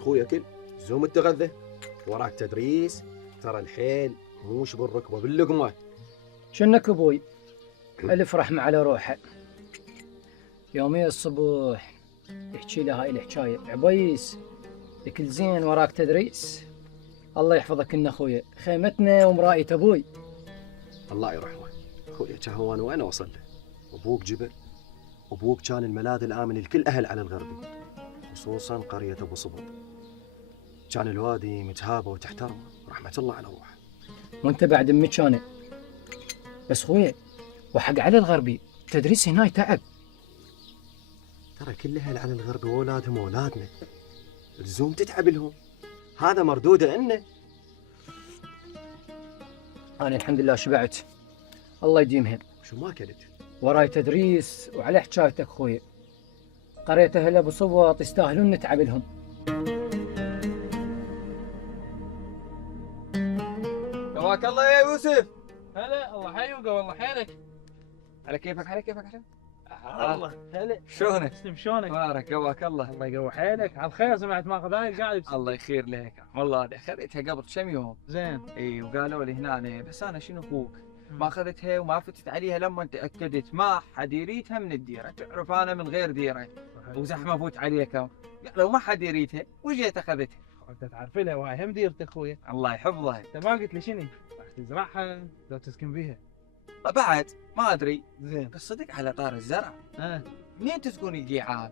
خويا كل زوم التغذى وراك تدريس، ترى الحيل موش بالركبه باللقمه. شنك ابوي؟ الف رحمه على روحه. يوميا الصبح يحكي لها هاي الحكايه، عبيس الكل زين وراك تدريس. الله يحفظك لنا اخويا، خيمتنا ومراية ابوي. الله يرحمه خويا، كهوان وانا وصل له. ابوك جبل، ابوك كان الملاذ الامن لكل اهل على الغربي، خصوصا قريه ابو صبط. كان الوادي متهابه وتحترمه، رحمه الله على روحه. وانت بعد امي كان بس خويا، وحق على الغربي تدريس هناي تعب. ترى كل اهل على الغربي واولادهم اولادنا، لزوم تتعب لهم، هذا مردوده انه. انا الحمد لله شبعت، الله يديمها. شو ما اكلت؟ وراي تدريس وعلى حكايتك خويا، قريت اهل ابو صبوط يستاهلون نتعب لهم. قواك الله يا يوسف. هلا الله حيوقه والله حيلك. على كيفك على كيفك على الله هلا شلونك؟ مسلم شلونك؟ بارك قواك الله. الله يقوي حيلك على الخير، سمعت ماخذ هاي قاعد الله يخير لك والله، أنا خذيتها قبل كم يوم. زين. اي وقالوا لي هنا، بس انا شنو اخوك ما اخذتها وما فتت عليها لما تاكدت ما حد يريدها من الديره، تعرف انا من غير ديره وزحمه افوت عليك، قالوا ما حد يريدها وجيت اخذتها. انت تعرف لها وهاي هم ديرتك اخويا. الله يحفظها. انت ما قلت لي شنو؟ راح تزرعها لو تسكن فيها. بعد ما ادري، زين. بس صدق على طار الزرع، منين تسكن القيعان؟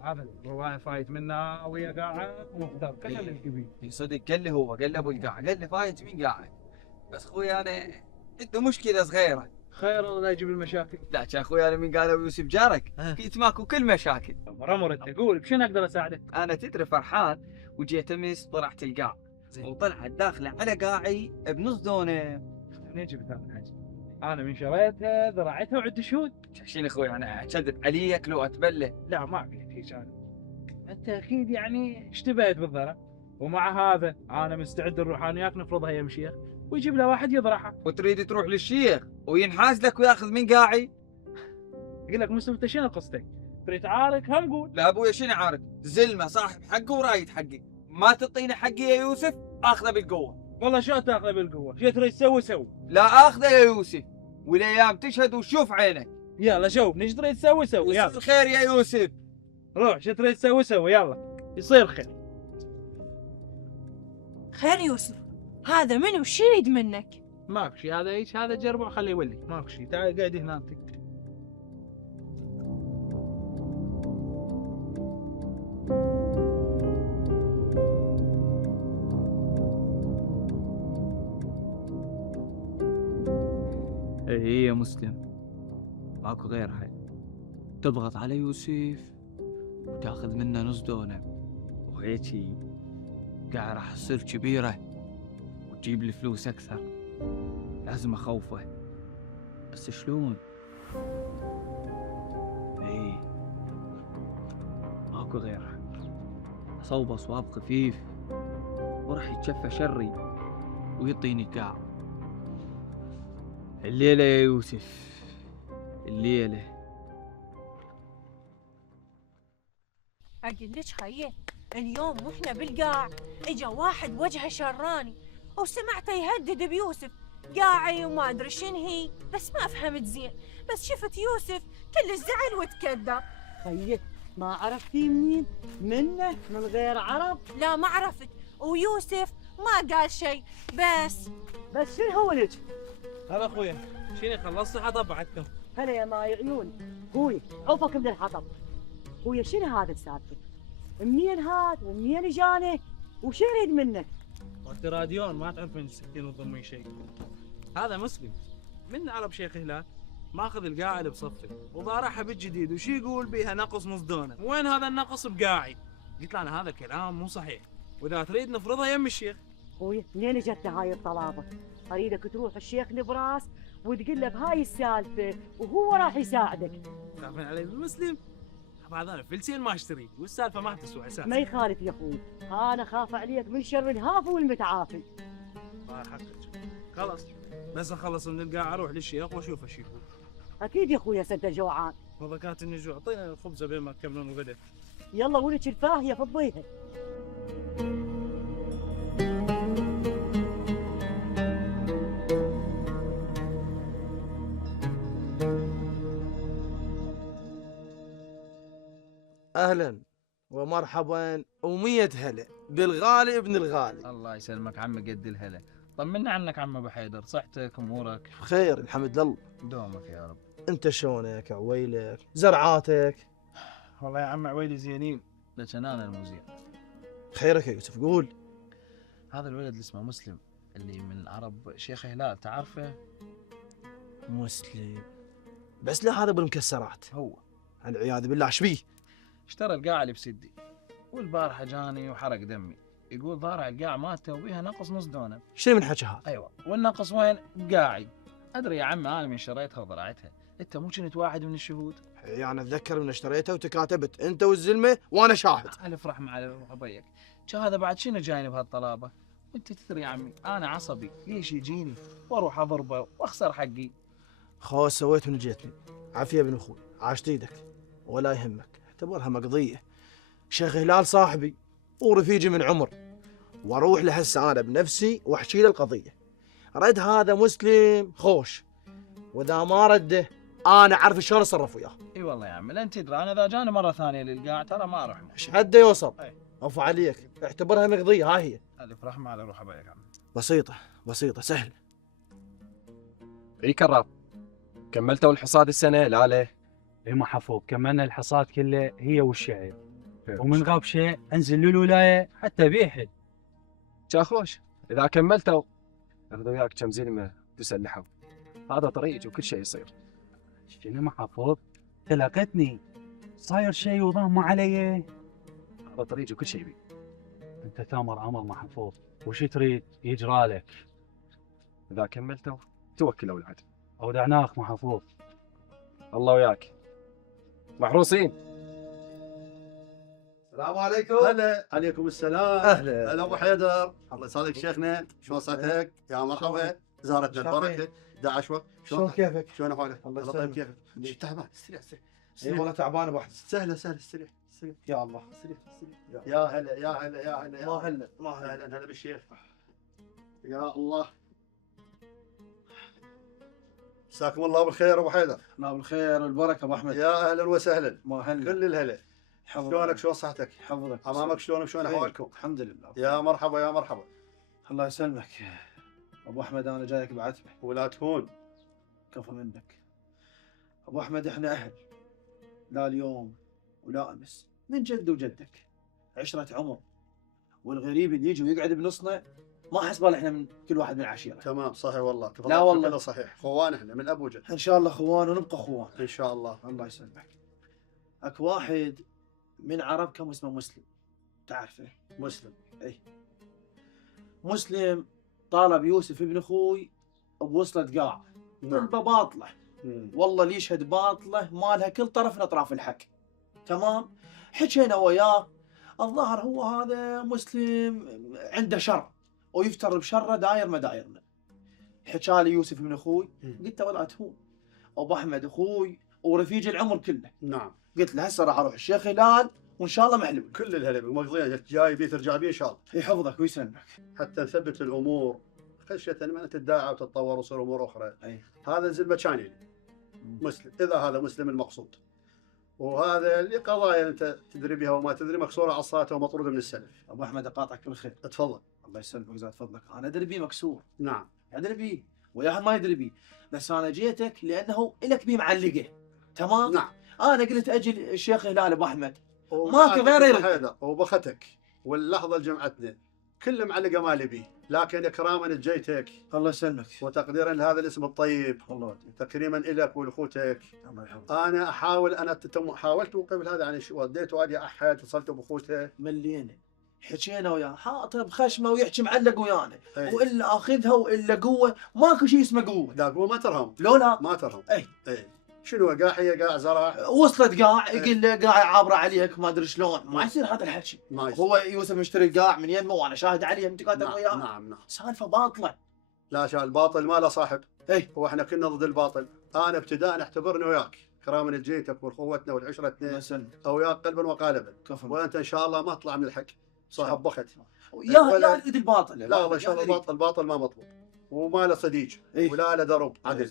هذا الروايه فايت منها ويا قاعد ومختار كل اللي الكبير. صدق قال لي هو، قال لي ابو القاعد، قال لي فايت مين قاعد، بس اخوي انا عنده مشكله صغيره. خير الله لا يجيب المشاكل. لا يا اخوي، انا من قال ابو يوسف جارك كنت ماكو كل مشاكل. مرمر انت قول بشنو اقدر اساعدك؟ انا تدري فرحان وجيت امس طلعت القاع وطلعت داخله على قاعي بنص دونه. منين جبت هذا الحكي؟ انا من شريتها زرعتها وعد شهود. شنو اخوي انا اكذب عليك لو اتبله؟ لا ما قلت هيك انا. انت اكيد يعني اشتبهت بالزرع، ومع هذا انا مستعد نروح انا وياك نفرضها يا مشيخ ويجيب له واحد يزرعها. وتريد تروح للشيخ وينحاز لك وياخذ من قاعي؟ اقول لك مسلم انت شنو قصتك؟ تريد تعارك هم قول. لا ابويا شنو عارف؟ زلمه صاحب حقه ورايد حقي، ما تعطيني حقي يا يوسف اخذه بالقوه. والله شو تاخذه بالقوه؟ شو تريد تسوي سوي. لا اخذه يا يوسف، والايام تشهد وشوف عينك. يلا شوف ايش تريد تسوي سوي. يلا خير يا يوسف. روح شو تريد تسوي سوي، يلا يصير خير. خير يوسف، هذا منو وش يريد منك؟ ماكو شيء، هذا هيك، هذا جربه وخليه يولي، ماكو شيء. تعال قاعد هنا انت. اي يا مسلم، ماكو غيرها، تضغط على يوسف وتاخذ منه نص دونه، وهيجي قاعد راح تصير كبيره وتجيب لي فلوس اكثر. لازم اخوفه، بس شلون؟ اي ماكو غيرها، اصوبه صواب خفيف وراح يتشفى شري ويعطيني كاع. الليلة يا يوسف، الليلة. اقول لك خيي، اليوم واحنا بالقاع اجا واحد وجهه شراني وسمعته يهدد بيوسف، قاعي وما ادري شنهي، بس ما فهمت زين، بس شفت يوسف كل الزعل وتكدر. خيي ما عرفتي منين؟ منه من غير عرب؟ لا ما عرفت، ويوسف ما قال شيء، بس شنو هو لك؟ هلا اخويا، شنو خلصت الحطب بعدكم؟ هلا يا ماي عيون، خوي عوفك من الحطب. خويا شنو هذا السالفه؟ منين هاد ومنين اجاني؟ وش يريد منك؟ وانت راديون ما تعرف من السكين وتضمين شيء. هذا مسلم من عرب شيخ هلال، ماخذ القاعد بصفي وضارعها بالجديد، وش يقول بيها نقص نص دونه، وين هذا النقص بقاعي؟ قلت له انا هذا الكلام مو صحيح، واذا تريد نفرضها يم الشيخ. خويا منين اجت هاي الطلابه؟ اريدك تروح الشيخ نبراس وتقول له بهاي السالفه وهو راح يساعدك. تخافين علي بالمسلم؟ بعد انا فلسين ما اشتري والسالفه ما تسوى اساسا. ما يخالف يا اخوي، انا خاف عليك من شر الهاف والمتعافي. الله حقك. خلاص بس اخلص من القاعه اروح للشيخ واشوف ايش يقول. اكيد يا اخويا سد جوعان. وضكات النجوع، اعطينا الخبزه بين ما تكملون الغداء. يلا ولك الفاهيه فضيها. اهلا ومرحبا ومية هلا بالغالي ابن الغالي. الله يسلمك عمي قد الهلا. طمنا عنك عم ابو حيدر، صحتك امورك؟ بخير الحمد لله. دومك يا رب. انت شلونك عويلك زرعاتك؟ والله يا عم عويلي زينين لكن انا المزين. خيرك يا يوسف قول. هذا الولد اللي اسمه مسلم اللي من عرب شيخ هلال تعرفه؟ مسلم بس لا هذا بالمكسرات. هو العياذ بالله ايش بيه؟ اشترى القاع اللي بسدي والبارحه جاني وحرق دمي، يقول ضارع القاع مالته وبيها نقص نص دونم. شنو من حكي هذا؟ ايوه والنقص وين؟ قاعي. ادري يا عم انا من شريتها وضرعتها، انت مو كنت واحد من الشهود؟ انا يعني اتذكر من اشتريته وتكاتبت انت والزلمه وانا شاهد. الف رحمه على روح ابيك. هذا بعد شنو جايني بهالطلابه؟ انت تدري يا عمي انا عصبي، ليش يجيني واروح اضربه واخسر حقي؟ خلاص سويت من جيتني. عافيه ابن اخوي عاشت ايدك ولا يهمك، اعتبرها مقضيه. شيخ هلال صاحبي ورفيجي من عمر، واروح له هسه انا بنفسي واحكي له القضيه. رد هذا مسلم خوش، واذا ما رده انا اعرف شلون اتصرف وياه. اي والله يا عم لان تدري انا اذا جاني مره ثانيه للقاع ترى ما اروح. ايش حده يوصل؟ أي. عفو عليك، اعتبرها مقضيه. ها هي الف رحمه على روح ابيك يا عم. بسيطه بسيطه سهله. اي كرام، كملتوا الحصاد السنه؟ لا ليه؟ اي محفوظ كملنا الحصاد كله هي والشعير، ومن غاب شيء انزل للولايه حتى بيحد. شاخوش اذا كملتوا اخذوا وياك كم زلمه تسلحوا، هذا طريق وكل شيء يصير. شنو محفوظ؟ تلاقتني صاير شيء وضام علي. هذا طريق وكل شيء بي. انت تامر امر محفوظ، وش تريد يجرى لك؟ اذا كملتوا توكل اولاد. اودعناك محفوظ. الله وياك محروسين. السلام عليكم. هلا عليكم السلام. اهلا هلا ابو حيدر، الله يسعدك شيخنا، شلون صحتك؟ يا مرحبا، زارتنا البركه. داعش وقت شلون كيفك؟ شلون احوالك؟ الله الله طيب يسلمك. كيفك؟ شو تعبان؟ استريح استريح اي والله تعبان ابو احمد. سهله سهله استريح استريح يا الله. استريح استريح. يا هلا يا هلا يا هلا يا ما هلا ما هلا. اهلا هلا بالشيخ. يا الله. مساكم الله بالخير ابو حيدر. الله بالخير والبركه ابو احمد. يا اهلا وسهلا. ما هلا. كل الهلا. حفظك. شلونك شلون صحتك؟ حفظك. امامك شلونك شلون خير. احوالكم؟ الحمد لله. يا مرحبا يا مرحبا. الله يسلمك ابو احمد، انا جايك بعتبه. ولا تهون. كفى منك ابو احمد، احنا اهل، لا اليوم ولا امس، من جد وجدك، عشره عمر، والغريب اللي يجي ويقعد بنصنا ما حسبه احنا من كل واحد من عشيره. تمام صحيح والله. لا والله. كله صحيح، خوان احنا من اب وجد. ان شاء الله خوان ونبقى خوان ان شاء الله. الله يسلمك. اك واحد من عرب كم اسمه مسلم، تعرفه؟ مسلم. مسلم طالب يوسف ابن اخوي بوصلة قاع. نعم. باطله والله اللي يشهد باطله ما لها كل طرف من اطراف الحك. تمام؟ حكينا وياه، الظاهر هو هذا مسلم عنده شر ويفتر بشره داير ما دايرنا. حكالي يوسف ابن اخوي، قلت له ولا تهون، ابو احمد اخوي ورفيج العمر كله. نعم. قلت له هسه راح اروح الشيخ هلال وان شاء الله محلول. كل الهلا مقضيين، جاي بي ترجع بي ان شاء الله. يحفظك ويسلمك. حتى نثبت الامور خشيه ان ما تتداعى وتتطور وتصير امور اخرى. أي. هذا نزل مكاني مسلم، اذا هذا مسلم المقصود. وهذا اللي قضايا انت تدري بها وما تدري، مكسوره عصاته ومطروده من السلف. ابو احمد اقاطعك بالخير. تفضل. الله يسلمك زاد فضلك. انا ادري بيه مكسور، نعم. ادري بيه وياها ما يدري بيه، بس انا جيتك لانه الك بيه معلقه. تمام؟ نعم. انا قلت اجي الشيخ هلال ابو احمد ومعك غير يرد. هذا وبختك واللحظه اللي جمعتنا كل معلقه مالي بيه، لكن اكراما جيتك الله يسلمك وتقديرا لهذا الاسم الطيب، الله يوديك. تكريما لك ولاخوتك. الله يحفظك. انا احاول حاولت قبل هذا يعني وديت وادي احد، اتصلت باخوته ملينا حكينا وياه، حاطه بخشمه ويحكي معلق ويانا، أي. والا اخذها والا قوه، ماكو شيء اسمه قوه. لا قوه ما ترهم. لولا ما ترهم. اي شنو قاع هي قاع زرع وصلت قاع أي. يقول له قاع عابره عليك ما ادري شلون، ما يصير هذا الحكي. ما يصير. هو يوسف مشتري القاع من يمه وانا شاهد عليه متكاتب نعم وياه. نعم نعم. سالفه باطله. لا شاء الباطل ما له صاحب. اي واحنا كنا ضد الباطل. انا ابتداء اعتبرني وياك كراما جيتك واخوتنا الله والعشرتنا يسلمك. او وياك قلبا وقالبا، كفو. وانت ان شاء الله ما اطلع من الحق صاحب بخت. يا ولا- يا يريد الباطل. لا والله ان شاء الله الباطل ما مطلوب وما له صديق إيه. ولا له درب عدل.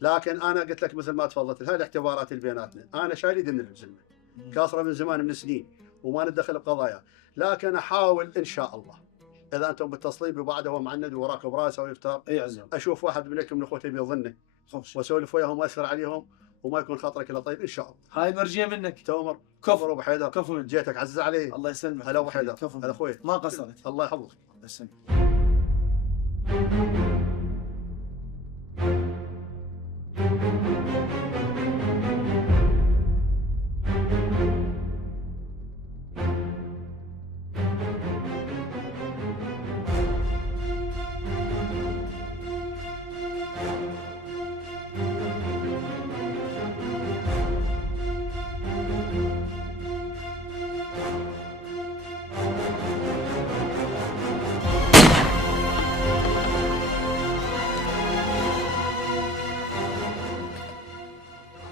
لكن انا قلت لك مثل ما تفضلت، هذه الاعتبارات اللي بيناتنا، انا شايل يدي من الزلمه قاصره من زمان من سنين وما ندخل بقضايا، لكن احاول ان شاء الله اذا انتم متصلين ببعض وهو معند وراكم براسه ويفتر، اي عزام اشوف واحد منكم من اخوتي بيظنه خوش. واسولف وياهم واسر عليهم وما يكون خاطرك الا طيب ان شاء الله. هاي مرجيه منك. تؤمر. كفو ابو حيدر. كفو منك. جيتك عزيز علي. الله يسلمك. هلا ابو حيدر. كفو هلا منك. اخوي. ما قصرت. الله يحفظك. الله يسلمك.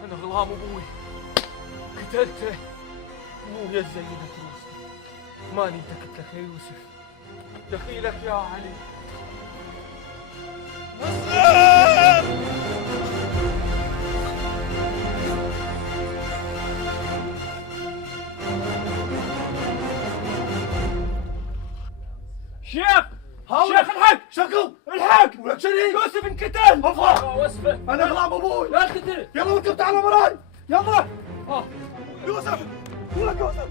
انا غلام ابوي قتلته مو يا زينة راسي. ماني انت قتلك يا يوسف، دخيلك يا علي. شيخ شيخ الحق شكو الحق ولك شنو؟ يوسف انقتل. افا وصفه انا غلام ابوي. لا تقتله. يلا اركب تعال وراي يلا. آه. يوسف ولك يوسف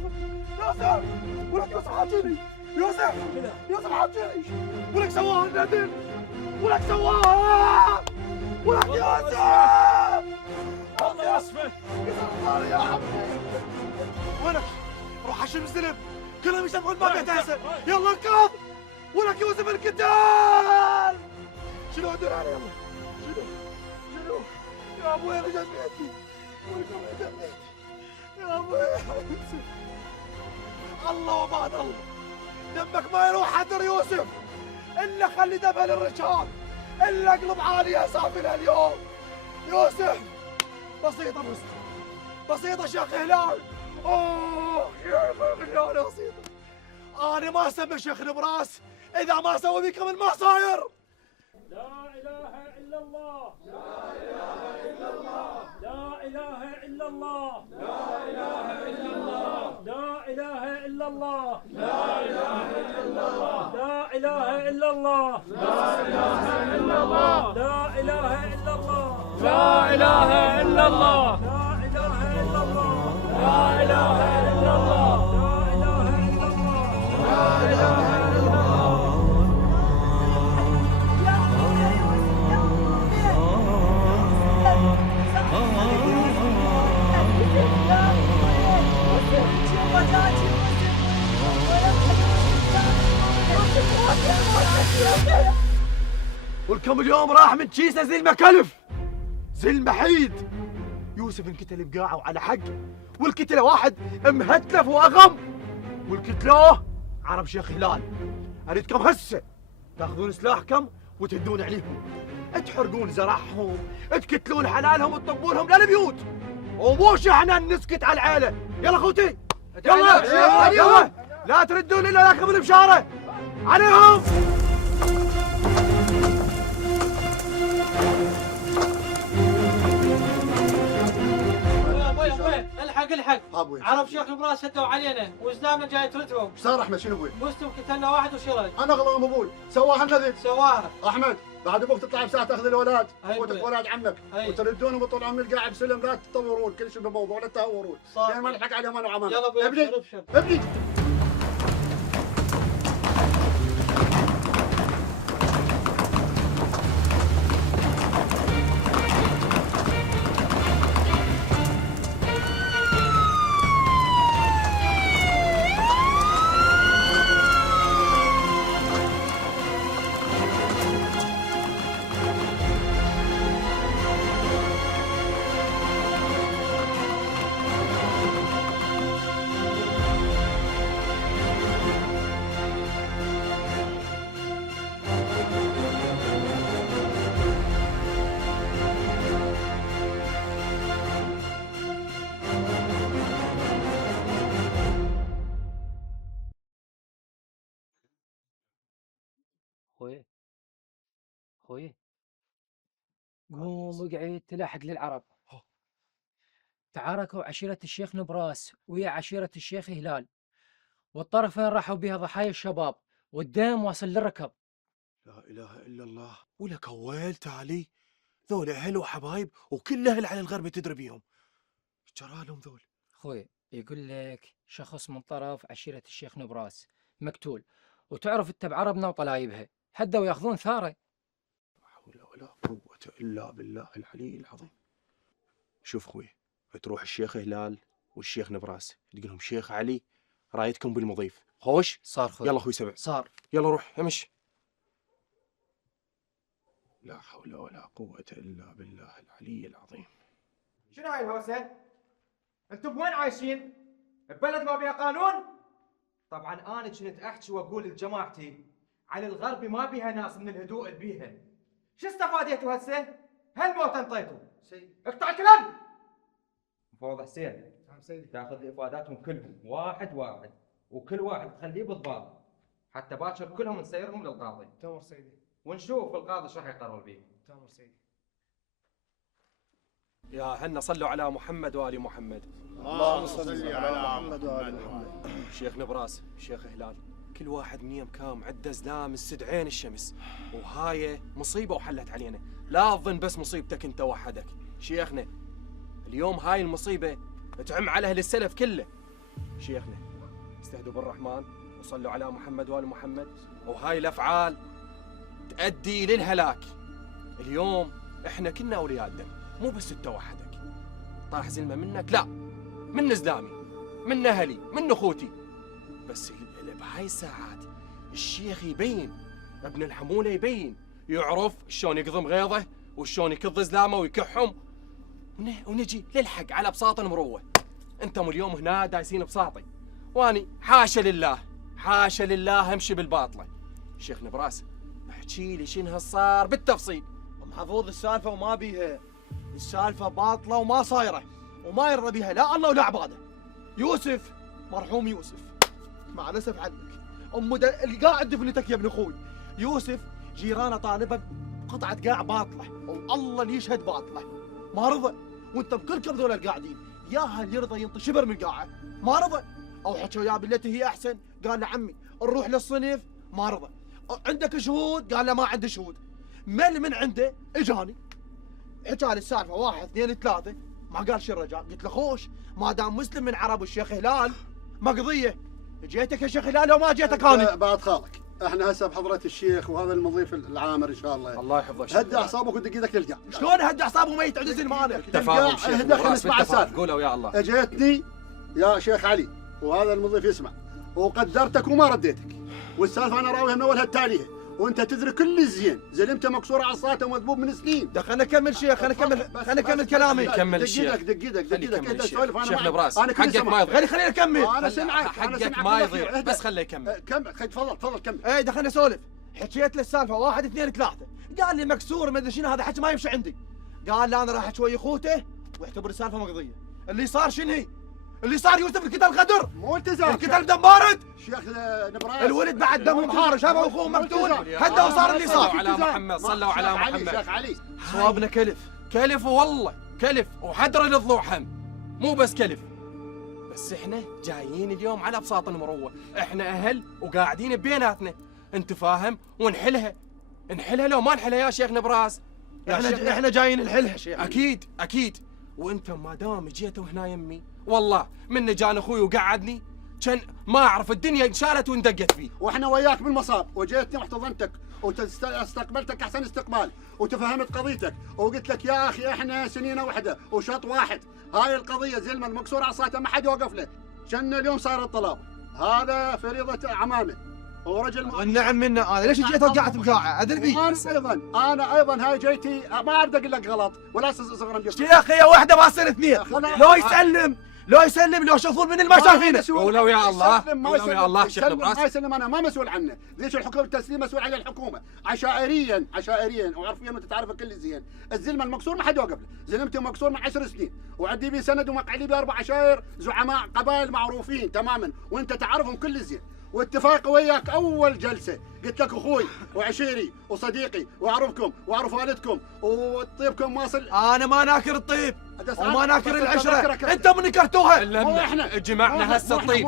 يوسف ولك يوسف حاجيني يوسف يوسف حاجيني ولك سواها النادل ولك سواها ولك يوسف الله وصفه. يا عمي ولك روح عشان الزلم كلهم يشتغلون ما بيتهسن. يلا اركب ولك يوسف القتال. شنو ادور عليه يلا شنو يا ابوي انا جنب بيتي ولك انا جنب بيتي يا ابوي الله وبعد الله دمك ما يروح حدر يوسف الا خلي دمها للرجال الا اقلب عالي يا سافل اليوم. يوسف بسيطة بسيطة شيخ هلال. اوه يا هلال بسيطة. انا ما اسمي شيخ نبراس اذا ما اسوي بكم المصاير. لا اله الا الله لا اله الا الله لا اله الا الله لا اله الا الله لا اله الا الله لا اله الا الله لا اله الا الله لا اله الا الله لا اله الا الله لا اله الا الله لا اله الا الله لا اله الا الله لا اله الا الله لا اله الا الله. والكم اليوم راح من كيسه زي المكلف زي المحيد. يوسف انقتل بقاعه وعلى حق والقتله واحد مهتلف واغم والقتلوه عرب شيخ هلال. اريدكم هسه تاخذون سلاحكم وتهدون عليهم، تحرقون زرعهم، تقتلون حلالهم وتطبونهم للبيوت، وموش احنا نسكت على العيله. يلا اخوتي يلا يلا لا تردون الا لكم البشاره عليهم. ابوي الحق الحق. ابوي عرب شيخ البراس هدوا علينا وزلامنا جاي تردهم. ايش صار احمد؟ شنو ابوي؟ مسلم قتلنا واحد وشرد. انا غلام ابوي سواها النذر. سواها احمد بعد ابوك تطلع بساعه تاخذ الاولاد أي اخوتك أبوي. واولاد عمك أي. وتردونهم وتطلعون من القاع بسلم، لا تطورون كل شيء بموضوع لا تهورون صح. لان ما نلحق عليهم انا وعمامك. يلا ابوي ابني ابشر ابشر. ابني خوي خوي قوم اقعد تلاحق للعرب. تعاركوا عشيرة الشيخ نبراس ويا عشيرة الشيخ هلال، والطرفين راحوا بها ضحايا الشباب، والدم واصل للركب. لا اله الا الله، ولك هويل علي، ذول اهل وحبايب وكل اهل على الغرب تدري بيهم. ايش جرى لهم ذول؟ اخوي يقول لك شخص من طرف عشيرة الشيخ نبراس مقتول، وتعرف انت بعربنا وطلايبها هدوا ياخذون ثاره. لا حول ولا قوة الا بالله العلي العظيم. شوف اخوي، تروح الشيخ هلال والشيخ نبراس تقول لهم شيخ علي رايتكم بالمضيف، خوش؟ صار خوي. يلا اخوي سبع، صار. يلا روح امش. لا حول ولا قوة الا بالله العلي العظيم. شنو هاي الهوسة؟ انتم بوين عايشين؟ ببلد ما بيها قانون؟ طبعا انا كنت احكي واقول لجماعتي على الغربي ما بيها ناس من الهدوء اللي بيها. شو استفاديتوا هسه؟ هالموت انطيتوا. اقطع الكلام. مفوض حسين. نعم سيدي. تاخذ افاداتهم كلهم واحد واحد، وكل واحد تخليه بالضبط، حتى باكر كلهم نسيرهم للقاضي. تمر سيدي. ونشوف القاضي شو راح يقرر بيهم. تمر سيدي. يا هنا صلوا على محمد وآل محمد. اللهم صل على محمد وآل محمد. شيخ نبراس، شيخ هلال، كل واحد من يمكام عنده زلام السد عين الشمس، وهاي مصيبة وحلت علينا. لا تظن بس مصيبتك انت وحدك شيخنا، اليوم هاي المصيبة تعم على اهل السلف كله. شيخنا استهدوا بالرحمن وصلوا على محمد وآل محمد، وهاي الافعال تؤدي للهلاك. اليوم احنا كنا اولياء الدم، مو بس انت وحدك. طاح زلمه منك، لا، من زلامي، من اهلي، من اخوتي. بس بهاي الساعات الشيخ يبين، ابن الحموله يبين، يعرف شلون يقضم غيظه وشلون يكض زلامه ويكحهم، ونجي للحق على بساط المروه. انتم اليوم هنا دايسين بساطي، واني حاشا لله حاشا لله امشي بالباطله. شيخ نبراس احكي لي شنو صار بالتفصيل. محفوظ السالفه وما بيها، السالفه باطله وما صايره وما يرضى بيها لا الله ولا عباده. يوسف، مرحوم يوسف، مع الاسف عنك اللي قاعد دفنتك يا ابن اخوي يوسف، جيرانه طالبه قطعه قاع باطله، والله اللي يشهد باطله، ما رضى. وانت بكلكم ذول القاعدين ياها اللي يرضى ينطي شبر من قاعه، ما رضى. او حكوا يا بالتي هي احسن، قال له عمي نروح للصنف، ما رضى. عندك شهود؟ قال له ما عندي شهود. من عنده اجاني حكى لي السالفه 1 2 3، ما قال شو الرجال. قلت له خوش، ما دام مسلم من عرب والشيخ هلال مقضيه، جيتك يا شيخ هلال لو ما جيتك انا بعد خالك. احنا هسه بحضره الشيخ وهذا المضيف العامر ان شاء الله. الله يحفظك. هدي اعصابك ودق ايدك تلقى. شلون هدي اعصابه ما يتعدز المانع؟ تفاهم شيخ نبراس، بالتفاهم قولوا يا الله. اجيتني يا شيخ علي وهذا المضيف يسمع، وقدرتك وما رديتك، والسالفه انا راويها من اولها التاليه، وانت تدري كل الزين، زلمته مكسوره عصاته ومذبوب من سنين. خلينا نكمل شيخ، خلينا نكمل كلامي. كمل الشيخ. دق ايدك انت تسولف. انا شيخ نبراس انا حقك ما يضيع. خلينا نكمل. انا سمعك حقك ما يضيع، بس خليه يكمل. كمل تفضل كمل. اي دخلنا نسولف. حكيت له السالفه 1 2 3، قال لي مكسور ما ادري شنو، هذا حكي ما يمشي عندي. قال لا انا راح اشوي اخوته واعتبر السالفه مقضيه. اللي صار شنو هي؟ اللي صار يوسف القتل غدر، مو التزام، القتل دم بارد. شيخ نبراس الولد بعد دمه محار، شافه اخوه مقتول، هدا وصار اللي صار. صلوا على محمد، صلوا على محمد. شيخ علي صوابنا كلف والله كلف، وحدر للضوء هم، مو بس كلف. بس احنا جايين اليوم على بساط المروه، احنا اهل وقاعدين بيناتنا، انت فاهم؟ ونحلها لو ما نحلها يا شيخ نبراس. احنا جايين نحلها شيخ. اكيد. وانتم ما دام جيتوا هنا يمي، والله من جان اخوي وقعدني كان ما اعرف الدنيا انشالت واندقت فيه. واحنا وياك بالمصاب، وجيتني واحتضنتك واستقبلتك احسن استقبال، وتفهمت قضيتك، وقلت لك يا اخي احنا سنينه واحده وشط واحد، هاي القضيه زلمه المكسور عصاته ما حد يوقف له، كان اليوم صار الطلاب، هذا فريضه عمامه ورجل والنعم منا. انا ليش جيت وقعت بقاعه ادري بي؟ انا ايضا هاي جيتي ما اعرف اقول لك غلط ولا صغر مجفف. يا اخي واحده ما تصير اثنين، لو يسلم لو شوفون من ما شايفينه. قولوا يا الله، قولوا يا الله. شيخ نبراس ما يسلم، انا ما مسؤول عنه، ليش الحكومه التسليم مسؤول على الحكومه عشائريا وعرفيا وانت تعرف كل زين. الزلمه المكسور ما حد يوقف له، زلمته مكسور من 10 سنين وعندي بي سند ومقعدي بي 4 عشائر زعماء قبائل معروفين تماما وانت تعرفهم كل زين، واتفاق وياك اول جلسه، قلت لك اخوي وعشيري وصديقي واعرفكم واعرف والدكم وطيبكم واصل. انا ما ناكر الطيب وما ناكر العشره، انتم من نكرتوها. مو احنا جمعنا هسه الطيب.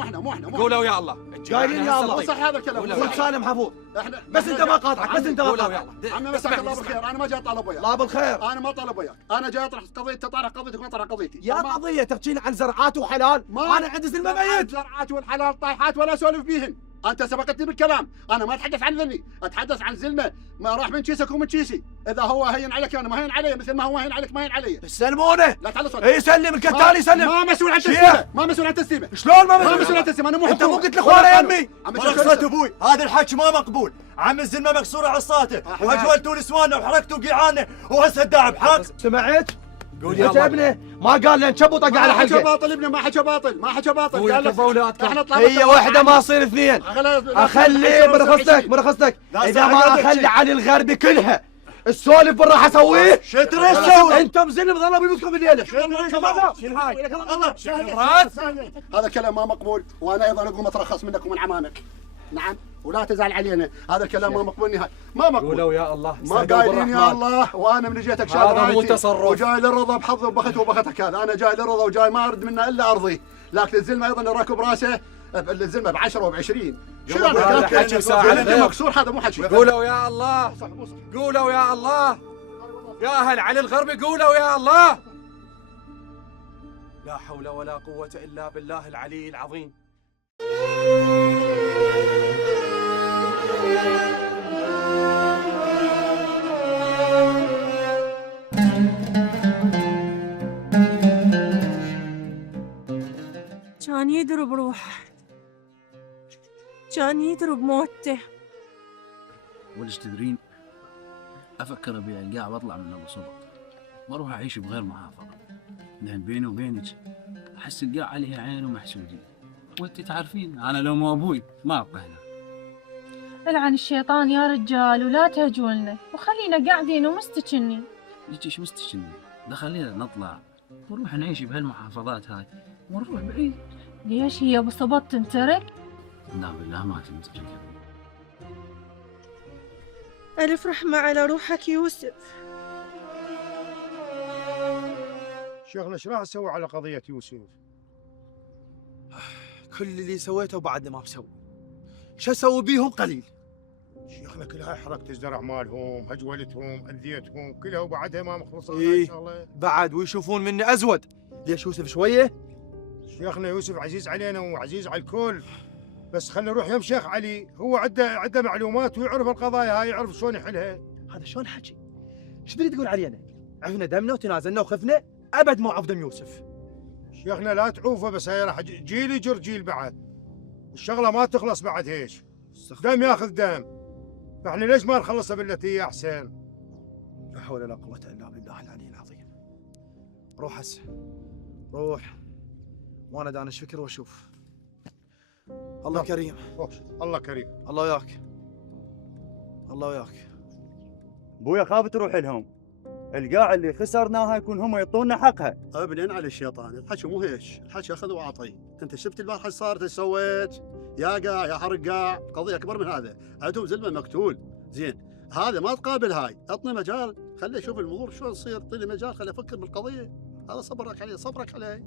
قولوا يا الله. قايلين يا الله. صح هذا الكلام. قول سالم حفوظ. احنا بس انت ما قاطعك، بس انت ما قاطعك. عمي مساك الله بالخير، انا ما جاي اطالب وياك. لا بالخير. انا ما طالب وياك، انا جاي اطرح قضيه، تطرح قضيتك ما اطرح قضيتي. يا قضيه تحكينا عن زرعات وحلال، انا عندي زلمه ميت. زرعات والحلال طايحات ولا اسولف بيهن. انت سبقتني بالكلام، انا ما اتحدث عن ذني، اتحدث عن زلمه ما راح من كيسك ومن كيسي، اذا هو هين عليك انا ما هين علي، مثل ما هو هين عليك ما هين علي. سلمونه. لا تعال صوت. اي سلم الكتالي سلم. ما مسؤول عن تسليمه، ما مسؤول عن تسليمه. شلون ما مسؤول عن تسليمه؟ انا مو انت مو قلت لاخواني يمي. رخصت ابوي، هذا الحكي ما مقبول. عم الزلمه مكسوره عصاته وهجولتوا نسواننا وحركتوا قيعاننا وهسه الداعب حق. سمعت؟ قول يا ابني ما قال لنا نشب وطق على حلقه. ما حكى باطل ابني، ما حكى باطل، ما حكى باطل. قال لك هي واحده ما تصير اثنين. اخلي برخصتك اذا ما اخلي علي الغربي كلها السولف راح اسويه. شو ترى تسوي؟ انتم زلم ظل بيوتكم الليله. شنو هاي؟ هذا كلام ما مقبول، وانا ايضا اقوم اترخص منك ومن عمانك. نعم، ولا تزعل علينا، هذا الكلام ما مقبول نهائي، ما مقبول. قولوا يا الله. ما قايلين يا الله، وانا من جيتك شاب هذا مو تصرف. وجاي للرضا بحظي وبختي وبختك هذا، انا جاي للرضا وجاي ما ارد منه الا ارضي، لكن الزلمه ايضا راكب راسه، الزلمه ب10 وب20. شنو هذا حكي ساعه مكسور؟ هذا مو حكي. قولوا يا الله. قولوا يا الله. يا اهل علي الغربي قولوا يا الله. لا حول ولا قوه الا بالله العلي العظيم. كان يدري بروحه، كان يدري بموته. ولش تدرين افكر ابيع القاع واطلع من ابو صبط واروح اعيش بغير محافظه، لان بيني وبينك احس القاع عليها عين ومحسودين، وانت تعرفين انا لو مو ابوي ما ابقى هنا. العن الشيطان يا رجال ولا تهجولنا وخلينا قاعدين ومستكنين. ليش مستكنين؟ ده خلينا نطلع ونروح نعيش بهالمحافظات هاي ونروح بعيد. ليش هي ابو صبط تنترك؟ لا بالله ما تنترك. ألف رحمة على روحك يوسف. شيخنا ايش راح اسوي على قضية يوسف؟ كل اللي سويته وبعدنا ما مسوي. شو اسوي بيهم قليل. شيخنا كلها حرقت الزرع مالهم، هجولتهم، اذيتهم، كلها وبعدها ما مخلصين إيه؟ ان شاء الله. بعد ويشوفون مني ازود. ليش يوسف شويه؟ شيخنا يوسف عزيز علينا وعزيز على الكل، بس خلينا نروح يم شيخ علي، هو عنده معلومات ويعرف القضايا هاي، يعرف شلون يحلها. هذا شلون حكي؟ شو تريد تقول علينا؟ عفنا دمنا وتنازلنا وخفنا، ابد ما عوف دم يوسف. شيخنا لا تعوفه، بس هاي راح جيل يجر جيل بعد، الشغله ما تخلص بعد هيش، دم ياخذ دم، فاحنا ليش ما نخلصها بالتي هي احسن؟ لا حول ولا قوه الا بالله العلي العظيم. روح هسه، روح وانا دانش فكر واشوف. الله كريم. الله كريم. الله وياك. الله وياك. ابويا خاف تروح لهم، القاع اللي خسرناها يكون هم يعطونا حقها. ابلين على الشيطان، الحكي مو هيك، الحكي اخذ وعطي. انت شفت البارحه ايش صارت، ايش سويت؟ يا قاع يا حرق قاع، قضيه اكبر من هذا، عندهم زلمه مقتول، زين، هذا ما تقابل هاي، اعطني مجال، خليه يشوف الامور شلون تصير، اعطيني مجال، خليه يفكر بالقضيه، هذا صبرك عليه، صبرك عليه.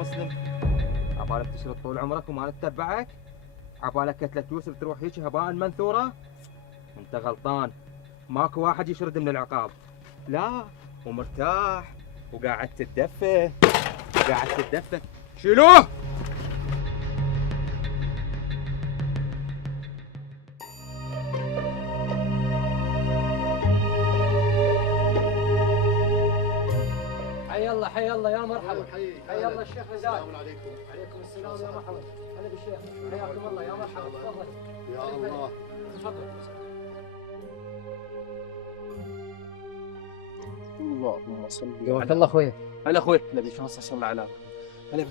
مسلم، عبالك تشرد طول عمرك وما نتبعك؟ عبالك كتلة يوسف تروح هيك هباء منثورة؟ انت غلطان، ماكو واحد يشرد من العقاب، لا ومرتاح وقاعد تتدفى شيلوه. حي الله حي الله يا مرحبا. حي الله الشيخ هلال. السلام عليكم. عليكم السلام يا مرحبا. هلا بالشيخ. حياكم الله يا مرحبا. تفضل. يا الله. تفضل. اللهم صل قوعد الله اخويا. هلا اخوي نبي شلون صلى على هلا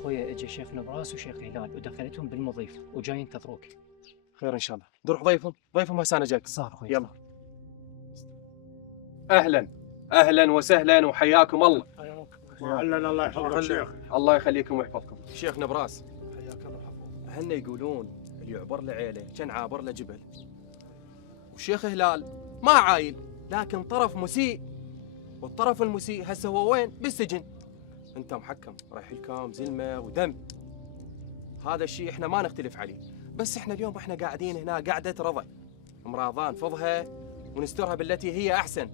اخويا اجى شيخ نبراس وشيخ هلال ودخلتهم بالمضيف وجاي ينتظروك. خير ان شاء الله. نروح ضيفهم هسه انا جاك. صار اخوي. يلا. اهلا وسهلا وحياكم الله. اهلا الله يحفظك شيخ. الله يخليكم ويحفظكم. شيخ نبراس حياك الله وحفظك. هن يقولون اللي يعبر له عيله كان عابر له جبل. والشيخ هلال ما عايل لكن طرف مسيء، والطرف المسيء هسه هو وين؟ بالسجن. انت محكم رايح لكم زلمه ودم. هذا الشيء احنا ما نختلف عليه، بس احنا اليوم احنا قاعدين هنا قعده رضا مراضان فضها ونسترها بالتي هي احسن.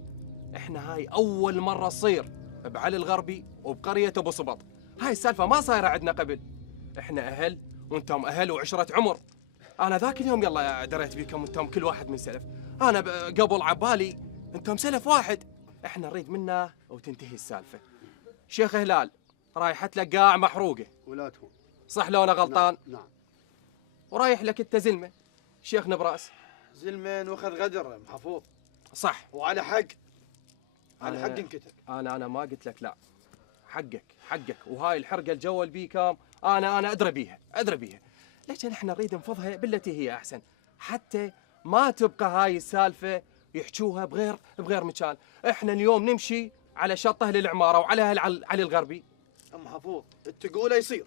احنا هاي اول مره تصير بعلي الغربي وبقريه ابو صبط. هاي السالفه ما صايره عندنا قبل. احنا اهل وانتم اهل وعشره عمر. انا ذاك اليوم يلا دريت بيكم انتم كل واحد من سلف. انا قبل عبالي انتم سلف واحد. احنا نريد منه وتنتهي السالفه. شيخ هلال رايحت لك قاع محروقه ولاتهم صح لو انا غلطان؟ نعم. ورايح لك انت زلمه شيخ نبراس. زلمين واخذ غدر محفوظ. صح. وعلى حق. على حق انكتب. انا ما قلت لك لا. حقك وهاي الحرقه الجو بيكم انا ادري بيها. لكن احنا نريد نفضها بالتي هي احسن حتى ما تبقى هاي السالفه يحجوها بغير مكان. احنا اليوم نمشي على شط اهل العماره وعلى اهل علي الغربي. ام حفوظ تقوله يصير.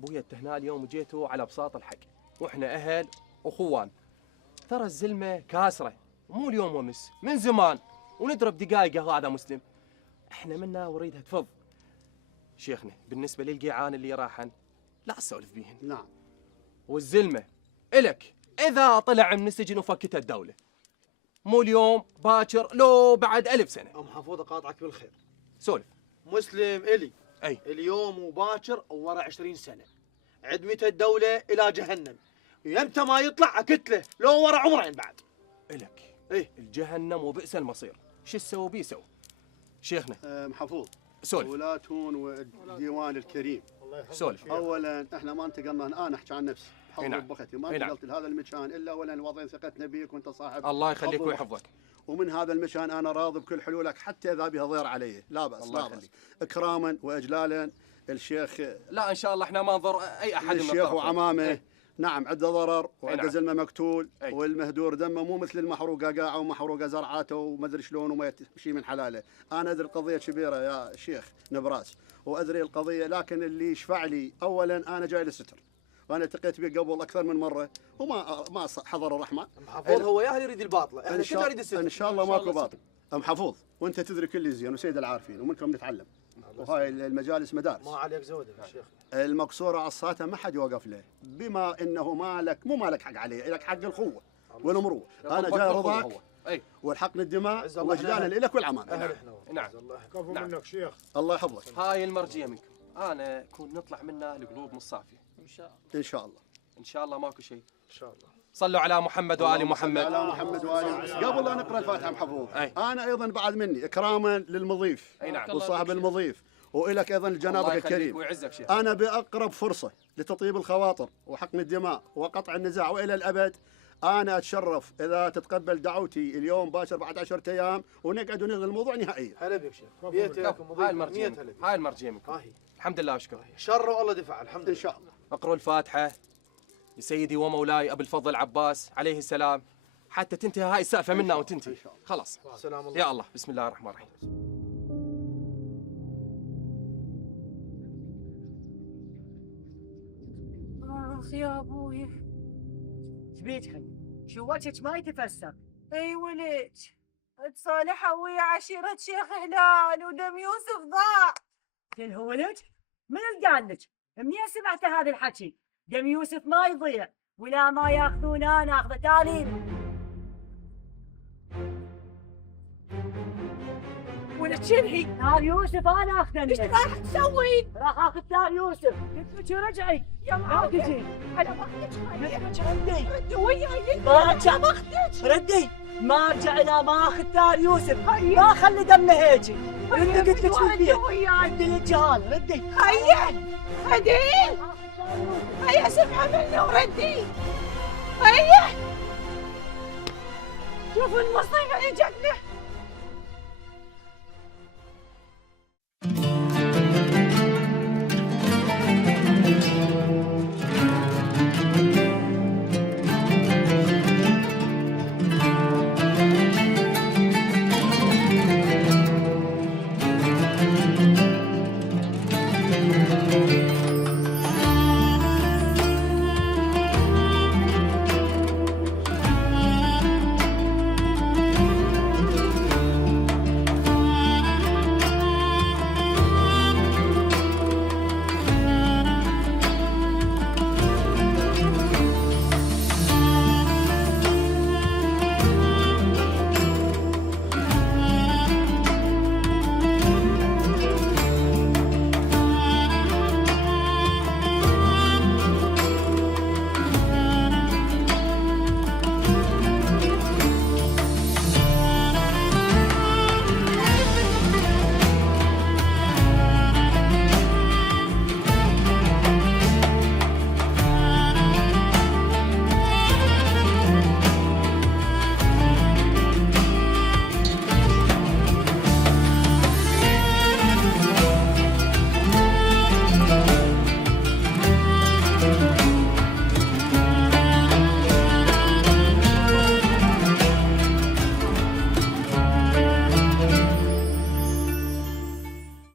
ابويا انت هنا اليوم جيتوا على بساط الحق، واحنا اهل واخوان. ترى الزلمه كاسره مو اليوم ومس، من زمان وندرب دقايقه هذا مسلم. احنا منا وريدها تفض. شيخنا بالنسبه للقيعان اللي راحن لا تسولف بيهن. نعم. والزلمه الك اذا طلع من السجن وفكته الدوله. مو اليوم باكر لو بعد 1000 سنه. ام حفوظ اقاطعك بالخير. سولف. مسلم الي. اي. اليوم وباكر ورا 20 سنه. عدمته الدوله الى جهنم. يمتى ما يطلع اكتله لو ورا عمرين بعد. الك. ايه الجهنم وبئس المصير. شو تسوي بيسوي؟ شيخنا. محفوظ. سولف. ولاتون والديوان الكريم. سولف. اولا احنا ما انتقلنا، انا احكي عن نفسي بحظ نعم. بختي ما نعم. انتقلت لهذا المكان الا اولا وضعين ثقتنا بيك وانت صاحب. الله يخليك ويحفظك. ومن هذا المكان انا راضي بكل حلولك حتى اذا بها ضير علي. لا باس الله لا باس. اكراما واجلالا الشيخ. لا ان شاء الله احنا ما نضر اي احد من الشيخ وعمامه. ايه. نعم عنده ضرر وعنده نعم. زلمه مقتول. ايه. والمهدور دمه مو مثل المحروقه قاعه ومحروقه زرعاته وما ادري شلون وما يمشي من حلاله. انا ادري القضيه كبيره يا شيخ نبراس وادري القضيه، لكن اللي يشفع لي اولا انا جاي للستر. وانا التقيت به قبل اكثر من مره وما حضر الرحمن. محفوظ هو يا يريد الباطله، احنا كلنا نريد الستر. ان شاء الله ماكو باطل. محفوظ وانت تدري كل زين وسيد العارفين ومنكم نتعلم. وهاي المجالس مدارس. ما عليك زود يا شيخ. المقصوره عصاته ما حد يوقف له، بما انه مو مالك حق عليه، لك حق الخوه والمروه. انا جاي رضاك والحقن الدماء وجلالا لك والعمان. نعم. كفو منك شيخ. الله يحفظك. هاي المرجيه منكم. انا كون نطلع منها القلوب مصافيه. ان شاء الله. ان شاء الله ماكو شيء. ان شاء الله. صلوا على محمد وال محمد. على محمد وال. قبل لا نقرا الفاتحه محفوظ. انا ايضا بعد مني اكراما للمضيف. اي نعم. وصاحب المضيف والك ايضا لجنابك الكريم. ويعزك شيخ. انا باقرب فرصه لتطيب الخواطر وحقن الدماء وقطع النزاع والى الابد انا اتشرف اذا تتقبل دعوتي اليوم باشر بعد 10 ايام ونقعد ونلغي الموضوع نهائيا. هلا بك شيخ. بيتك هاي المرجيه منكم. هاي المرجيه منكم. الحمد لله واشكر. شر والله دفع الحمد لله. ان شاء الله. اقروا الفاتحه لسيدي ومولاي ابو الفضل عباس عليه السلام حتى تنتهي هاي السالفه منا وتنتهي. خلاص. سلام الله. يا الله بسم الله الرحمن الرحيم. اخ يا ابوي. شبيك خي؟ شو وجهك ما يتفسر؟ اي ولد تصالحوا ويا عشيرة شيخ هلال ودم يوسف ضاع. شنو هو لك؟ من اللي قال لك؟ منين سمعت هذا الحكي؟ دم يوسف ما يضيع ولا ما ياخذونه انا اخذه. تعالي ولد شنهي؟ ثار يوسف انا اخذه ايش راح تسوين؟ راح اخذ ثار يوسف، قلت لك رجعي يا ما تجي. انا باخذك ردي ردي وياي ما ارجع باخذك ردي ما ارجع الى ما اخذ ثار يوسف، ما اخلي دمه هيجي. ردي قلت لك في البيت، ردي للجهال ردي. هيا خدين هيا سمعة مني وردي. هيا شوفوا المصيبة اللي جتنا.